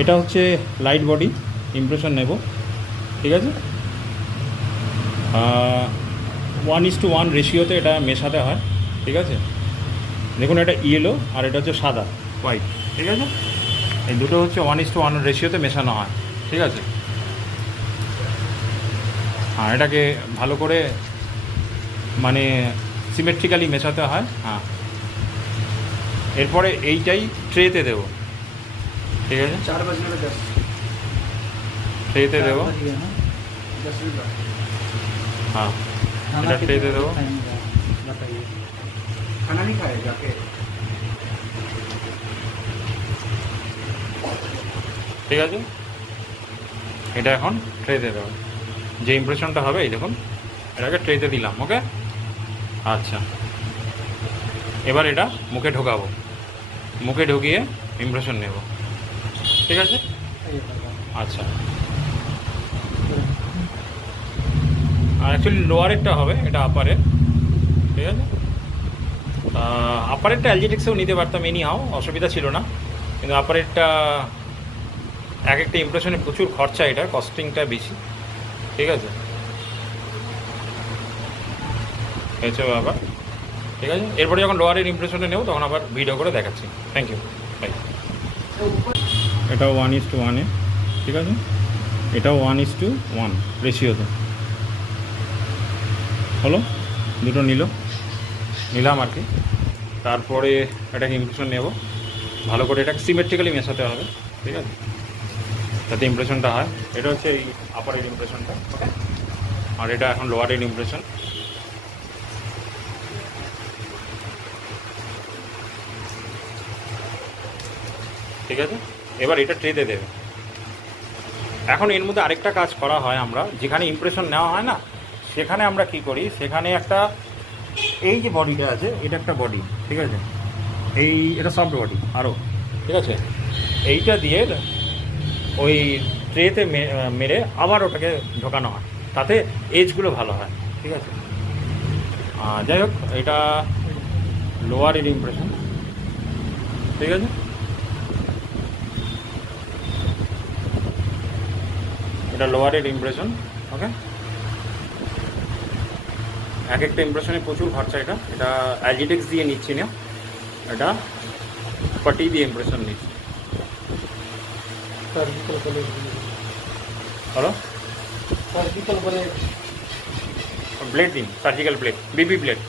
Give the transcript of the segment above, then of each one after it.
এটা হচ্ছে light body impression নেব, ঠিক আছে। 1:1 রেশিওতে এটা মেশাতে হয়, ঠিক আছে। দেখুন এটা ইয়েলো আর এটা হচ্ছে সাদা হোয়াইট, ঠিক আছে। এই দুটো হচ্ছে 1:1 রেশিওতে মেশানো হয়, ঠিক আছে। হ্যাঁ, এটাকে ভালো করে মানে সিমেট্রিক্যালি মেশাতে হয়। হ্যাঁ, এরপরে এইটাই ট্রেতে দেবো, ঠিক আছে। 4 बजने में 10 ট্রেতে 4 দেবো। बज गए ना 10 भी बात। হ্যাঁ, खाना এটা कितने ট্রেতে बजे দেবো। खाएंगे आप? बताइए। खाना नहीं खाए जाके? ঠিক আছে, এটা এখন ট্রেতে দেবো। যে ইমপ্রেশনটা হবে এই দেখুন, এটাকে ট্রেতে দিলাম। ওকে, আচ্ছা। এবার এটা মুখে ঢোকাবো, মুখে ঢুকিয়ে ইমপ্রেশন নেব, ঠিক আছে। ये बताओ। আচ্ছা, আর অ্যাকচুয়ালি লোয়ারেরটা হবে, এটা আপারের, ঠিক আছে। আপারেরটা অ্যালজেটিক্সেও নিতে পারতাম, এনি হাও অসুবিধা ছিল না, কিন্তু আপারেরটা এক একটা ইমপ্রেশনে প্রচুর খরচা, এটার কস্টিংটা বেশি, ঠিক আছে। হয়েছে ব্যাপার, ঠিক আছে। এরপরে যখন লোয়ারের ইমপ্রেশনে নেব তখন আবার ভিডিও করে দেখাচ্ছি। Thank you, bye. এটাও 1:1, ঠিক আছে। এটাও 1:1 রেশিওতে হলো, দুটো নিলাম আর কি। তারপরে এটাকে ইমপ্রেশন নেব, ভালো করে এটাকে সিমেট্রিক্যালি মেশাতে হবে, ঠিক আছে, যাতে ইমপ্রেশনটা হয়। এটা হচ্ছে এই আপারের ইমপ্রেশনটা, ওকে। আর এটা এখন লোয়ারের ইমপ্রেশন। ঠিক আছে, এবার এটা ট্রেতে দেবে। এখন এর মধ্যে আরেকটা কাজ করা হয়, আমরা যেখানে ইমপ্রেশন নেওয়া হয় না, সেখানে আমরা কি করি, সেখানে একটা এই যে বডিটা আছে, এটা একটা বডি, ঠিক আছে। এটা সফট বডি আরও, ঠিক আছে। এইটা দিয়ে ওই ট্রেতে মেরে আবার ওটাকে ঢোকানো হয়, তাতে এজগুলো ভালো হয়, ঠিক আছে। যাই হোক, এটা লোয়ারের ইমপ্রেশন, ঠিক আছে। এটা লোয়ারের ইমপ্রেশন, ওকে। এক একটা ইমপ্রেশনে প্রচুর খরচা। এটা অ্যালজিটেক্স দিয়ে নিচ্ছি না, এটা পটি দিয়ে ইমপ্রেশন নিচ্ছি। सर्जिकल ब्लेड হলো, सर्जिकल ब्लेड ব্লেড দিন, সার্জিক্যাল ব্লেড, বিবি ব্লেড,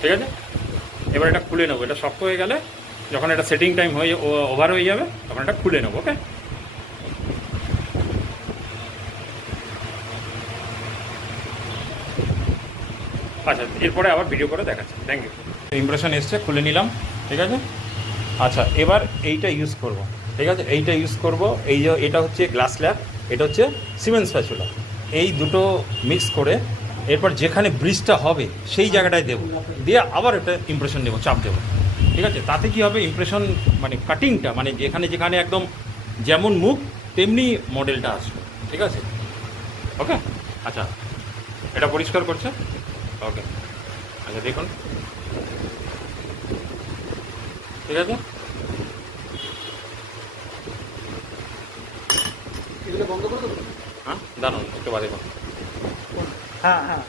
ঠিক আছে। এবার এটা খুলে নেবো, এটা শক্ত হয়ে গেলে যখন এটা সেটিং টাইম হয়ে ওভার হয়ে যাবে তখন এটা খুলে নেবো, ওকে। আচ্ছা, এরপরে আবার ভিডিও করে দেখাচ্ছি। Thank you. ইমপ্রেশন এসছে, খুলে নিলাম, ঠিক আছে। আচ্ছা, এবার এইটা ইউজ করব, ঠিক আছে। এইটা ইউজ করব, এই যে এটা হচ্ছে গ্লাস স্ল্যাব, এটা হচ্ছে সিমেন্ট স্প্যাচুলা। এই দুটো মিক্স করে এরপর যেখানে ব্রিজটা হবে সেই জায়গাটায় দেবো, দিয়ে আবার এটা ইমপ্রেশন নেবো, চাপ দেবো, ঠিক আছে। তাতে কি হবে, ইমপ্রেশন মানে কাটিংটা, মানে যেখানে যেখানে একদম যেমন মুখ তেমনি মডেলটা আসবে, ঠিক আছে, ওকে। আচ্ছা, এটা পরিষ্কার করছে, ওকে। আচ্ছা, দেখুন, ঠিক আছে। এগুলো বন্ধ করে দেবো। হ্যাঁ, দাঁড়ান একটু বাদে করুন। হ্যাঁ হ্যাঁ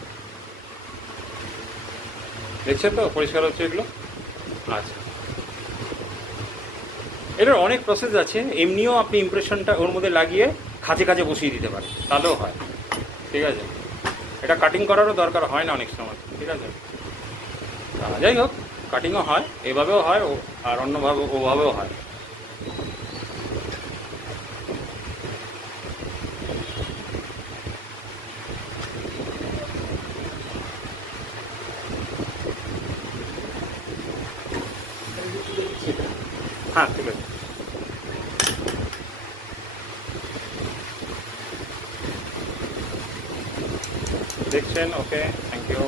দেখছেন তো পরিষ্কার হচ্ছে এগুলো। আচ্ছা, এটার অনেক প্রসেস আছে, এমনিও আপনি ইমপ্রেশনটা ওর মধ্যে লাগিয়ে খাঁচে খাঁচে বসিয়ে দিতে পারেন, তাহলেও হয়, ঠিক আছে। এটা কাটিং করারও দরকার হয় না অনেক সময়, ঠিক আছে। যাই হোক, কাটিংও হয়, এভাবেও হয়, আর অন্যভাবে ওভাবেও হয়। হ্যাঁ, ঠিক আছে। দেখছেন, ওকে, থ্যাংক ইউ।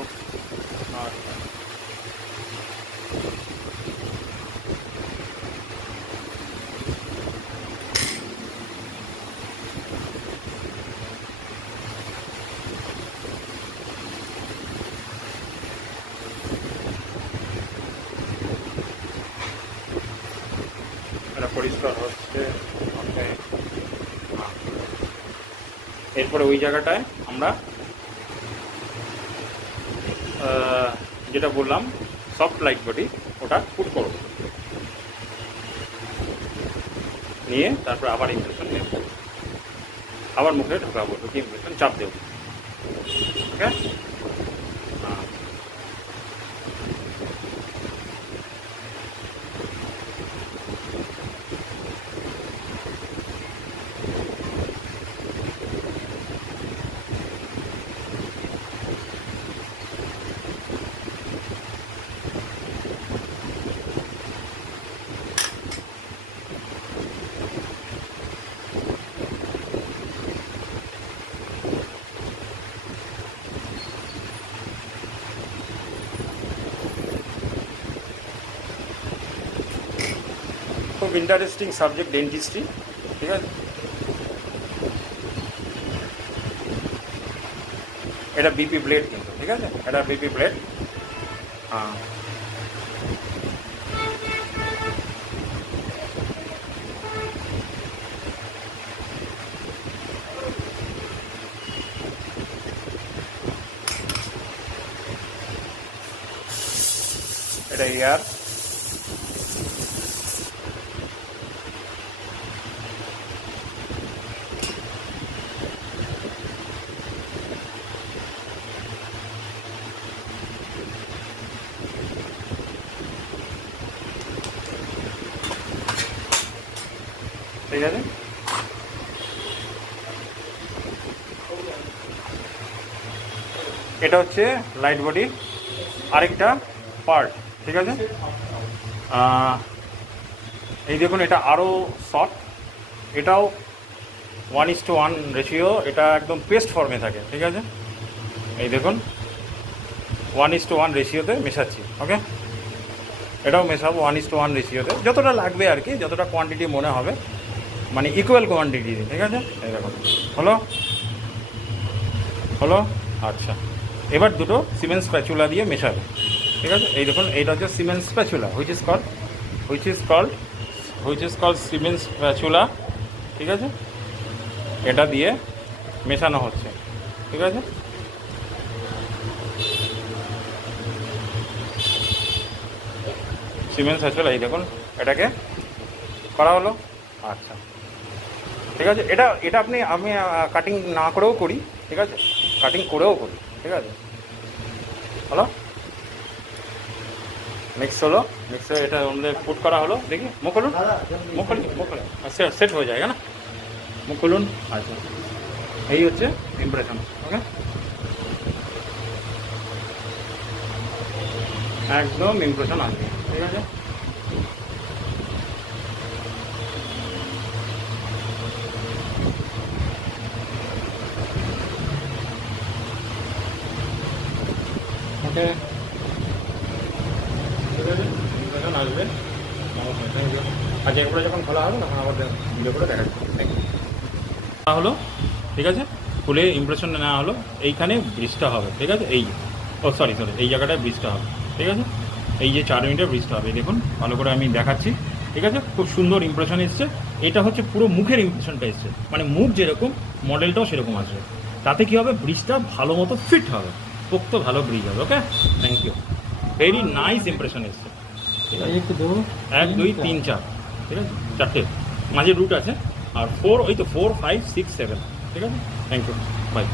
এটা পরিষ্কার হচ্ছে। ওকে, এরপরে ওই জায়গাটায় আমরা যেটা বললাম সফট লাইট বডি, ওটা পুট করবো, নিয়ে তারপর আবার ইমপ্রেশন নেব, আবার মুখে ঢোকাবো, ঢুকে ইমপ্রেশন চাপ দেবো। ওকে, খুব ইন্টারেস্টিং সাবজেক্ট ডেন্টিস্ট্রি, ঠিক আছে। এটা বিপি ব্লেড কিন্তু, ঠিক আছে, এটা বিপি ব্লেড। হ্যাঁ, এটা ইয়ার, ঠিক আছে। এটা হচ্ছে লাইট বডির আরেকটা পার্ট, ঠিক আছে। এই দেখুন, এটা আরও সফট, এটাও 1:1 রেশিও, এটা একদম পেস্ট ফর্মে থাকে, ঠিক আছে। এই দেখুন 1:1 রেশিওতে মেশাচ্ছি। ওকে, এটাও মেশাবো 1:1 রেশিওতে, যতটা লাগবে আর কি, যতটা কোয়ান্টিটি মনে হবে, মানে ইকুয়াল কোয়ান্টিটি, ঠিক আছে। এই দেখুন হলো হলো। আচ্ছা, এবার দুটো সিমেন্ট স্প্যাচুলা দিয়ে মেশাবে, ঠিক আছে। এই দেখুন, এইটা হচ্ছে cement spatula, which is called cement spatula, ঠিক আছে। এটা দিয়ে মেশানো হচ্ছে, ঠিক আছে। সিমেন্ট স্প্যাচুলা, এই দেখুন এটাকে করা হলো। আচ্ছা, ঠিক আছে। এটা আমি কাটিং না করেও করি, ঠিক আছে, কাটিং করেও করি, ঠিক আছে। হলো, মিক্স হলো, মিক্সে এটা আমাদের পুট করা হলো। দেখি মুখ খুলুন, মুখ খুলুন, সেট হয়ে যায় না, মুখ খুলুন। আচ্ছা, এই হচ্ছে ইমপ্রেশন। ওকে, একদম ইমপ্রেশন আসবে, ঠিক আছে। ওকে, ঠিক আছে, ইমপ্রেশন আসবে। আচ্ছা, এরপরে যখন খোলা হবে তখন আবার ভিডিও করে দেখা যাবে হলো, ঠিক আছে। খুলে ইমপ্রেশন নেওয়া হলো, এইখানে ব্রিজটা হবে, ঠিক আছে। এই সরি এই জায়গাটায় ব্রিজটা হবে, ঠিক আছে। এই যে 4 মিনিটের ব্রিজটা হবে, দেখুন ভালো করে আমি দেখাচ্ছি, ঠিক আছে। খুব সুন্দর ইমপ্রেশন এসছে। এটা হচ্ছে পুরো মুখের ইমপ্রেশনটা এসছে, মানে মুখ যেরকম মডেলটাও সেরকম আসবে। তাতে কী হবে, ব্রিজটা ভালো মতো ফিট হবে, পোক্ত ভালো ব্রিজ হবে। Okay, thank you, very nice impression এসছে, ঠিক আছে। 1 2 3 4, ঠিক আছে, 4টে মাঝে রুট আছে, আর 4, ওই তো 4 5 6 7, ঠিক আছে। Thank you, by.